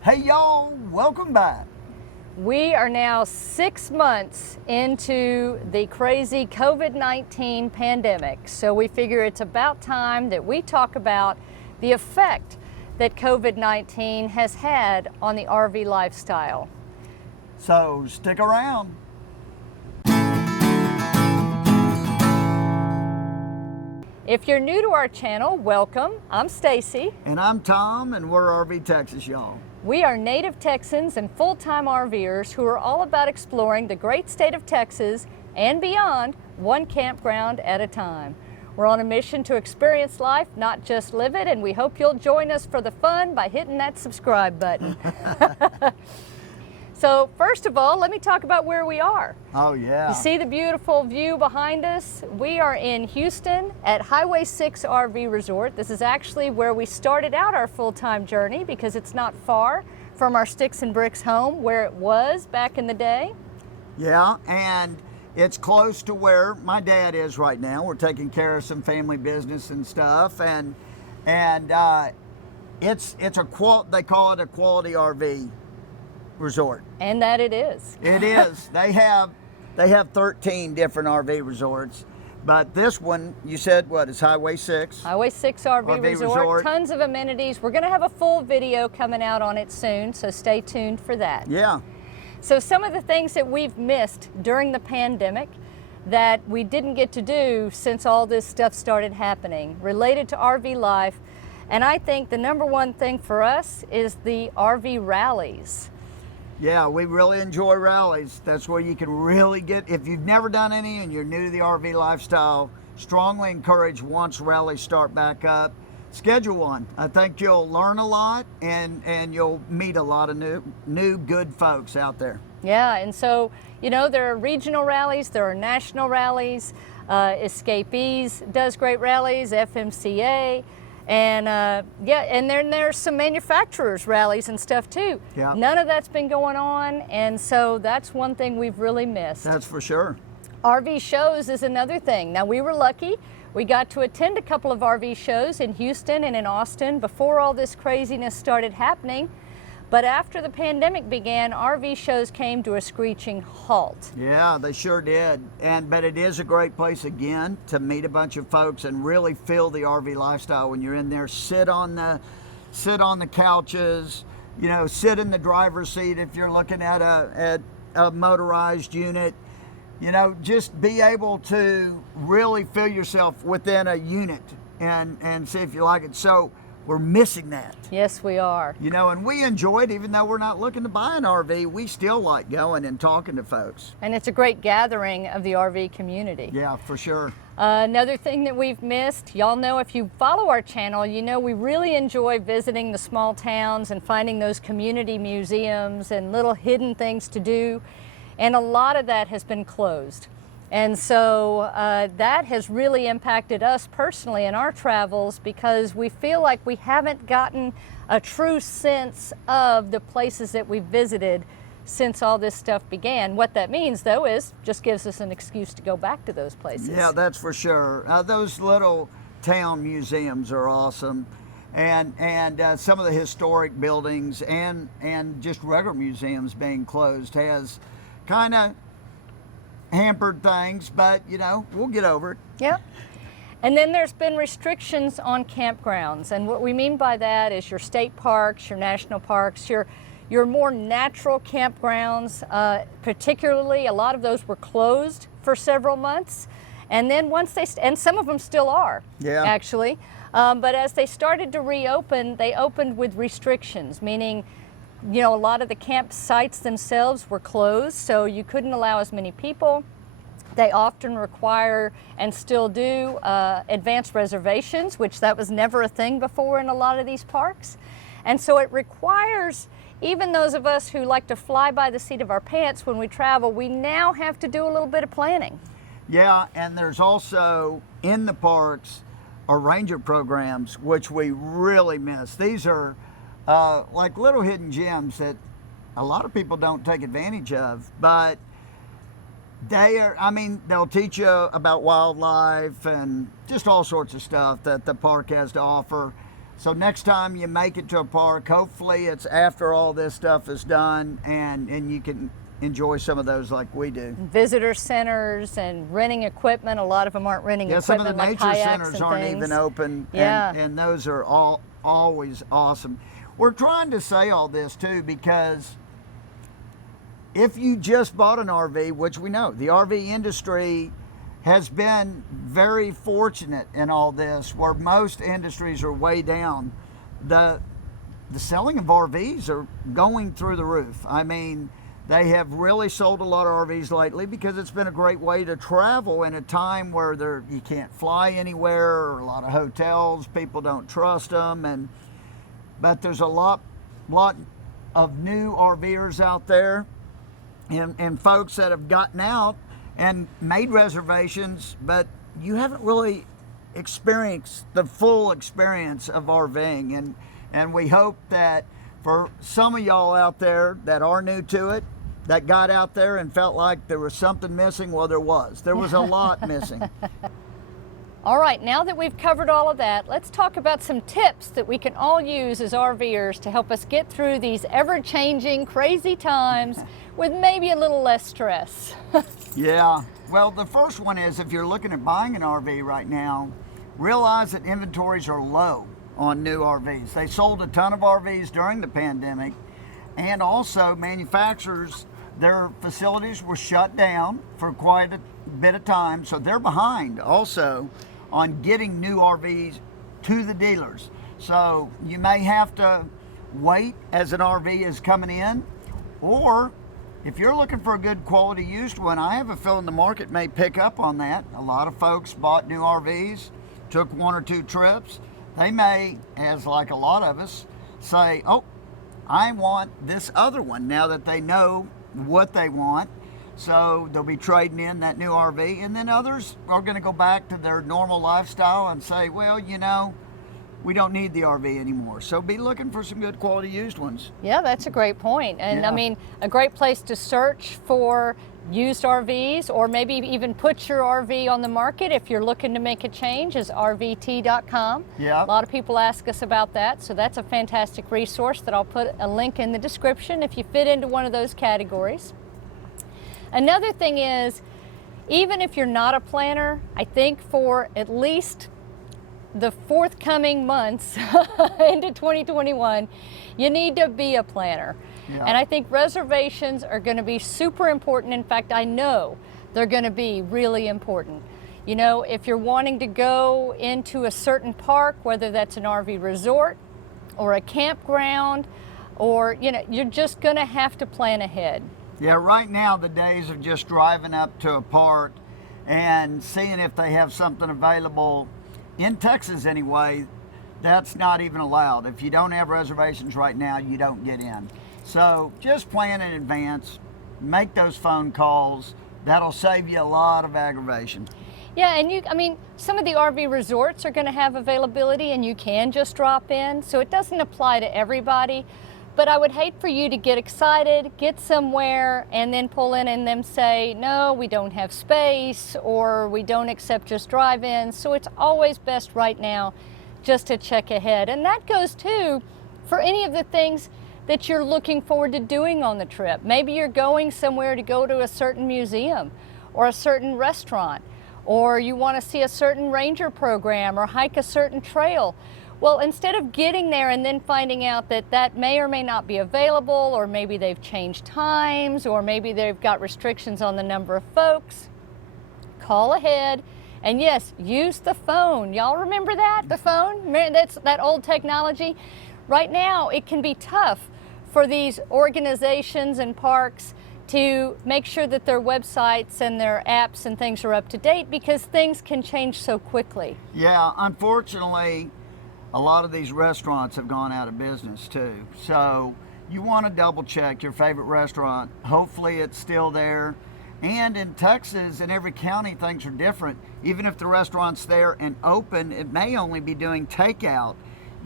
Hey y'all, welcome back. We are now 6 months into the crazy COVID-19 pandemic, so we figure it's about time that we talk about the effect that COVID-19 has had on the RV lifestyle. So stick around. If you're new to our channel, welcome. I'm Stacy. And I'm Tom, and we're RV Texas, y'all. We are native Texans and full-time RVers who are all about exploring the great state of Texas and beyond, one campground at a time. We're on a mission to experience life, not just live it, and we hope you'll join us for the fun by hitting that subscribe button. So first of all, let me talk about where we are. Oh yeah. You see the beautiful view behind us? We are in Houston at Highway 6 RV Resort. This is actually where we started out our full-time journey because it's not far from our Sticks and Bricks home where it was back in the day. Yeah, and it's close to where my dad is right now. We're taking care of some family business and stuff, and it's a they call it a quality RV resort. And that it is. It is. They have 13 different RV resorts, but this one, you said what, is Highway 6? Highway 6 RV Resort. Tons of amenities. We're going to have a full video coming out on it soon, so stay tuned for that. Yeah. So some of the things that we've missed during the pandemic that we didn't get to do since all this stuff started happening related to RV life, and I think the number one thing for us is the RV rallies. Yeah, we really enjoy rallies. That's where you can really get, if you've never done any and you're new to the RV lifestyle, strongly encourage once rallies start back up, schedule one. I think you'll learn a lot and you'll meet a lot of new good folks out there. Yeah, and so, you know, there are regional rallies, there are national rallies, Escapees does great rallies, FMCA, and yeah, and then there's some manufacturers rallies and stuff too. Yeah. None of that's been going on, and so that's one thing we've really missed. That's for sure. RV shows is another thing. Now, we were lucky. We got to attend a couple of RV shows in Houston and in Austin before all this craziness started happening. But after the pandemic began, RV shows came to a screeching halt. Yeah, they sure did. But it is a great place again to meet a bunch of folks and really feel the RV lifestyle when you're in there. Sit on the couches, you know, sit in the driver's seat if you're looking at a motorized unit. You know, just be able to really feel yourself within a unit and see if you like it. So we're missing that. Yes, we are. You know, and we enjoy it, even though we're not looking to buy an RV, we still like going and talking to folks. And it's a great gathering of the RV community. Yeah, for sure. Another thing that we've missed, y'all know if you follow our channel, you know we really enjoy visiting the small towns and finding those community museums and little hidden things to do. And a lot of that has been closed. And so that has really impacted us personally in our travels because we feel like we haven't gotten a true sense of the places that we've visited since all this stuff began. What that means, though, is just gives us an excuse to go back to those places. Yeah, that's for sure. Those little town museums are awesome. And some of the historic buildings and just regular museums being closed has kind of hampered things, but you know, we'll get over it. Yeah. And then there's been restrictions on campgrounds, and what we mean by that is your state parks, your national parks, your more natural campgrounds, particularly a lot of those were closed for several months, and then and some of them still are, yeah, actually, but as they started to reopen, they opened with restrictions, meaning, you know, a lot of the campsites themselves were closed, so you couldn't allow as many people. They often require, and still do, advanced reservations, which that was never a thing before in a lot of these parks. And so it requires, even those of us who like to fly by the seat of our pants when we travel, we now have to do a little bit of planning. Yeah, and there's also, in the parks, are ranger programs, which we really miss. These are like little hidden gems that a lot of people don't take advantage of, but they'll teach you about wildlife and just all sorts of stuff that the park has to offer. So next time you make it to a park, hopefully it's after all this stuff is done, and you can enjoy some of those like we do. Visitor centers and renting equipment. A lot of them aren't renting equipment. Some of the like nature kayaks centers and aren't things. even open. Yeah. And those are always awesome. We're trying to say all this too because if you just bought an RV, which we know, the RV industry has been very fortunate in all this, where most industries are way down. The selling of RVs are going through the roof. I mean, they have really sold a lot of RVs lately because it's been a great way to travel in a time where you can't fly anywhere, or a lot of hotels, people don't trust them, but there's a lot of new RVers out there and folks that have gotten out and made reservations, but you haven't really experienced the full experience of RVing, and we hope that for some of y'all out there that are new to it, that got out there and felt like there was something missing. Well, there was a lot missing. All right, now that we've covered all of that, let's talk about some tips that we can all use as RVers to help us get through these ever-changing, crazy times with maybe a little less stress. Yeah, well, the first one is, if you're looking at buying an RV right now, realize that inventories are low on new RVs. They sold a ton of RVs during the pandemic, and also manufacturers, their facilities were shut down for quite a bit of time, so they're behind also on getting new RVs to the dealers. So you may have to wait as an RV is coming in, or if you're looking for a good quality used one, I have a feeling the market may pick up on that. A lot of folks bought new RVs, took 1 or 2 trips. They may, as like a lot of us, say, oh, I want this other one, now that they know what they want. So they'll be trading in that new RV, and then others are going to go back to their normal lifestyle and say, well, we don't need the RV anymore. So be looking for some good quality used ones. Yeah, that's a great point. And Yeah. I mean, a great place to search for used RVs, or maybe even put your RV on the market if you're looking to make a change, is RVTcom. Yeah. A lot of people ask us about that, so that's a fantastic resource that I'll put a link in the description if you fit into one of those categories. Another thing is, even if you're not a planner, I think for at least the forthcoming months into 2021, you need to be a planner. Yeah. And I think reservations are going to be super important. In fact, I know they're going to be really important. If you're wanting to go into a certain park, whether that's an RV resort or a campground, or, you're just going to have to plan ahead. Yeah, right now the days of just driving up to a park and seeing if they have something available, in Texas anyway, that's not even allowed. If you don't have reservations right now, you don't get in. So just plan in advance, make those phone calls. That'll save you a lot of aggravation. Yeah, and some of the RV resorts are going to have availability, and you can just drop in, so it doesn't apply to everybody. But I would hate for you to get excited, get somewhere, and then pull in and them say, no, we don't have space, or we don't accept just drive-ins. So it's always best right now just to check ahead. And that goes too for any of the things that you're looking forward to doing on the trip. Maybe you're going somewhere to go to a certain museum or a certain restaurant, or you want to see a certain ranger program or hike a certain trail. Well, instead of getting there and then finding out that may or may not be available, or maybe they've changed times, or maybe they've got restrictions on the number of folks, call ahead. And yes, use the phone. Y'all remember that? The phone? That's that old technology. Right now, it can be tough for these organizations and parks to make sure that their websites and their apps and things are up to date, because things can change so quickly. Yeah, unfortunately, a lot of these restaurants have gone out of business too. So you want to double check your favorite restaurant. Hopefully it's still there. And in Texas, in every county, things are different. Even if the restaurant's there and open, it may only be doing takeout,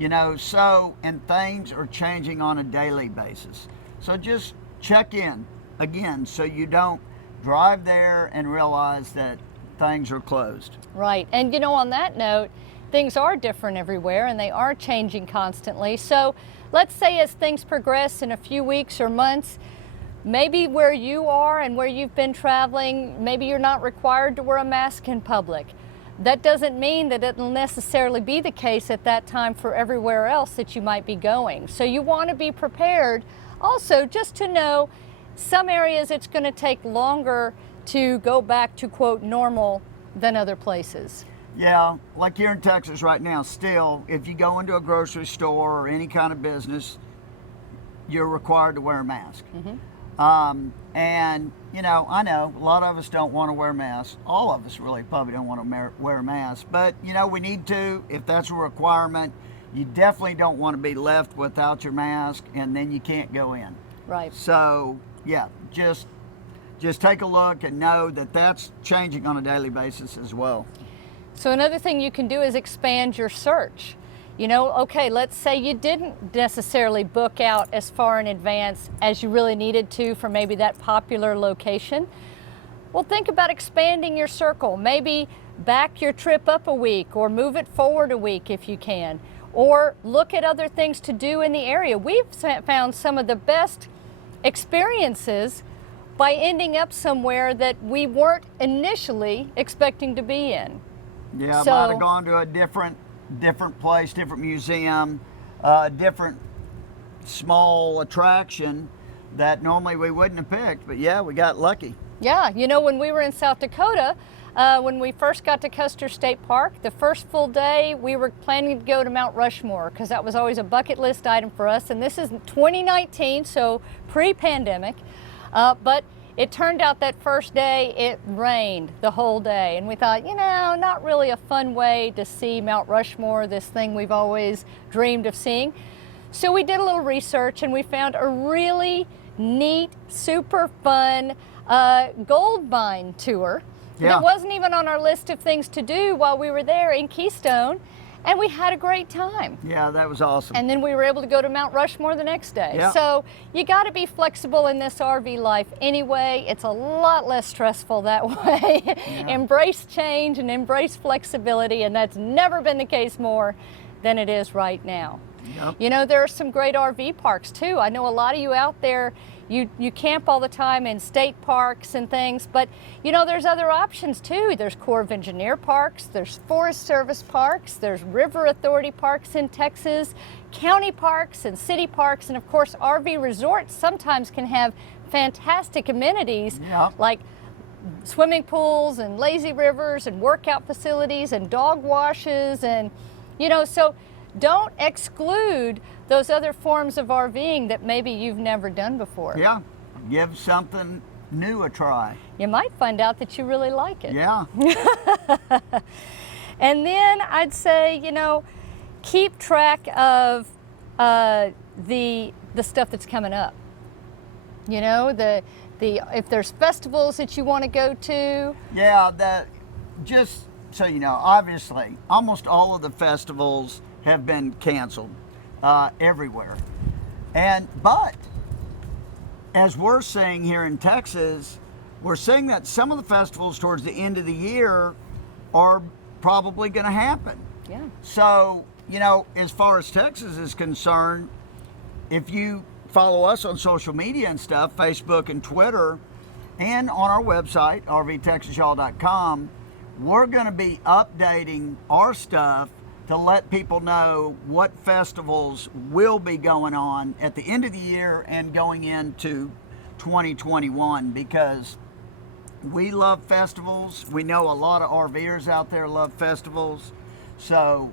and things are changing on a daily basis. So just check in again, so you don't drive there and realize that things are closed. Right. And on that note, things are different everywhere and they are changing constantly. So let's say as things progress in a few weeks or months, maybe where you are and where you've been traveling, maybe you're not required to wear a mask in public. That doesn't mean that it'll necessarily be the case at that time for everywhere else that you might be going. So you want to be prepared also just to know some areas it's going to take longer to go back to quote normal than other places. Yeah, like here in Texas right now, still, if you go into a grocery store or any kind of business, you're required to wear a mask. And, you know, I know a lot of us don't want to wear masks. All of us really probably don't want to wear a mask. But, you know, we need to, if that's a requirement. You definitely don't want to be left without your mask, and then you can't go in. Right. So, yeah, just take a look and know that that's changing on a daily basis as well. So another thing you can do is expand your search. You know, okay, let's say you didn't necessarily book out as far in advance as you really needed to for maybe that popular location. Well, think about expanding your circle. Maybe back your trip up a week or move it forward a week if you can. Or look at other things to do in the area. We've found some of the best experiences by ending up somewhere that we weren't initially expecting to be in. Yeah, So- might have gone to a different place, different museum, different small attraction that normally we wouldn't have picked. But yeah, we got lucky. Yeah, you know, when we were in South Dakota, when we first got to Custer State Park, the first full day we were planning to go to Mount Rushmore because that was always a bucket list item for us. And this is 2019, so pre-pandemic. But it turned out that first day it rained the whole day. And we thought, you know, not really a fun way to see Mount Rushmore, this thing we've always dreamed of seeing. So we did a little research and we found a really neat, super fun gold mine tour. Yeah. That wasn't even on our list of things to do while we were there in Keystone, and we had a great time. Yeah, that was awesome. And then we were able to go to Mount Rushmore the next day. Yeah. So you got to be flexible in this RV life anyway. It's a lot less stressful that way. Yeah. Embrace change and embrace flexibility, and that's never been the case more than it is right now. Yep. You know, there are some great RV parks too. I know a lot of you out there, you camp all the time in state parks and things, but you know, there's other options too. There's Corps of Engineer parks, there's Forest Service parks, there's River Authority parks in Texas, county parks and city parks, and of course RV resorts sometimes can have fantastic amenities. Yeah. Like swimming pools and lazy rivers and workout facilities and dog washes, and you know, so don't exclude those other forms of RVing that maybe you've never done before. Yeah, give something new a try. You might find out that you really like it. Yeah. And then I'd say, you know, keep track of the stuff that's coming up. You know, the if there's festivals that you want to go to. Yeah, just so you know, obviously, almost all of the festivals have been canceled everywhere. But as we're seeing here in Texas, we're seeing that some of the festivals towards the end of the year are probably going to happen. Yeah. So, you know, as far as Texas is concerned, if you follow us on social media and stuff, Facebook and Twitter, and on our website, RVTexasyall.com, we're going to be updating our stuff to let people know what festivals will be going on at the end of the year and going into 2021, because we love festivals. We know a lot of RVers out there love festivals. So,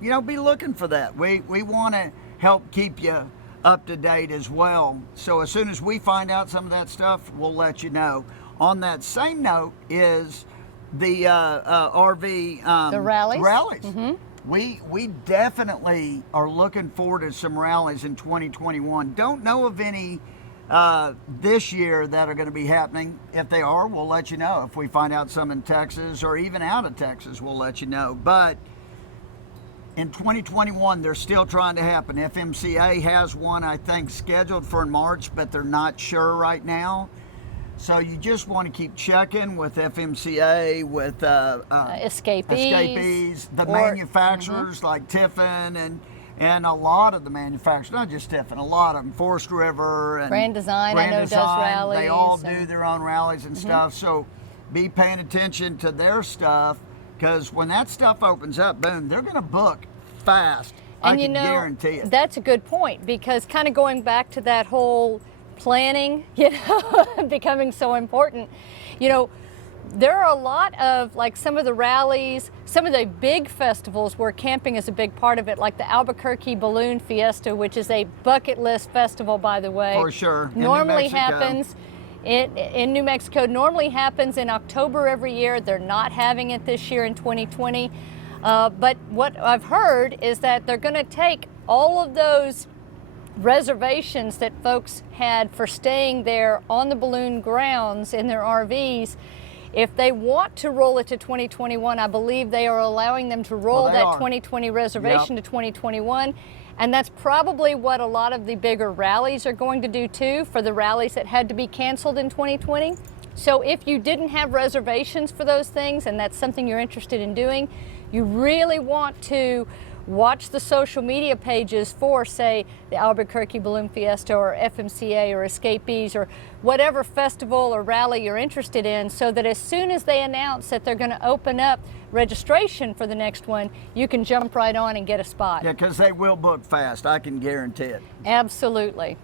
you know, be looking for that. We want to help keep you up to date as well. So as soon as we find out some of that stuff, we'll let you know. On that same note is the RV The rallies. Mm-hmm. We definitely are looking forward to some rallies in 2021. Don't know of any this year that are going to be happening. If they are, we'll let you know. If we find out some in Texas or even out of Texas, we'll let you know. But in 2021, they're still trying to happen. FMCA has one, I think, scheduled for in March, but they're not sure right now. So you just want to keep checking with FMCA, with Escapees, the manufacturers like Tiffin and a lot of the manufacturers, not just Tiffin, a lot of them, Forest River and Grand Design, I know, does rallies. They all do their own rallies and stuff. So be paying attention to their stuff, because when that stuff opens up, boom, they're going to book fast. And I can guarantee it. That's a good point, because kind of going back to that whole planning, you know, becoming so important, you know, there are a lot of, like, some of the rallies, some of the big festivals where camping is a big part of it, like the Albuquerque Balloon Fiesta, which is a bucket list festival, by the way. For sure. Normally happens in New Mexico, normally happens in October every year. They're not having it this year in 2020. But what I've heard is that they're going to take all of those reservations that folks had for staying there on the balloon grounds in their RVs. If they want to roll it to 2021, I believe they are allowing them to roll that 2020 reservation to 2021. And that's probably what a lot of the bigger rallies are going to do too, for the rallies that had to be canceled in 2020. So if you didn't have reservations for those things and that's something you're interested in doing, you really want to watch the social media pages for, say, the Albuquerque Balloon Fiesta or FMCA or Escapees or whatever festival or rally you're interested in, so that as soon as they announce that they're going to open up registration for the next one, you can jump right on and get a spot. Yeah, because they will book fast. I can guarantee it. Absolutely.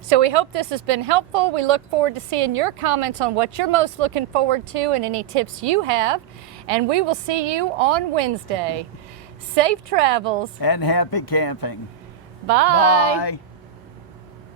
So we hope this has been helpful. We look forward to seeing your comments on what you're most looking forward to and any tips you have. And we will see you on Wednesday. Safe travels. And happy camping. Bye. Bye.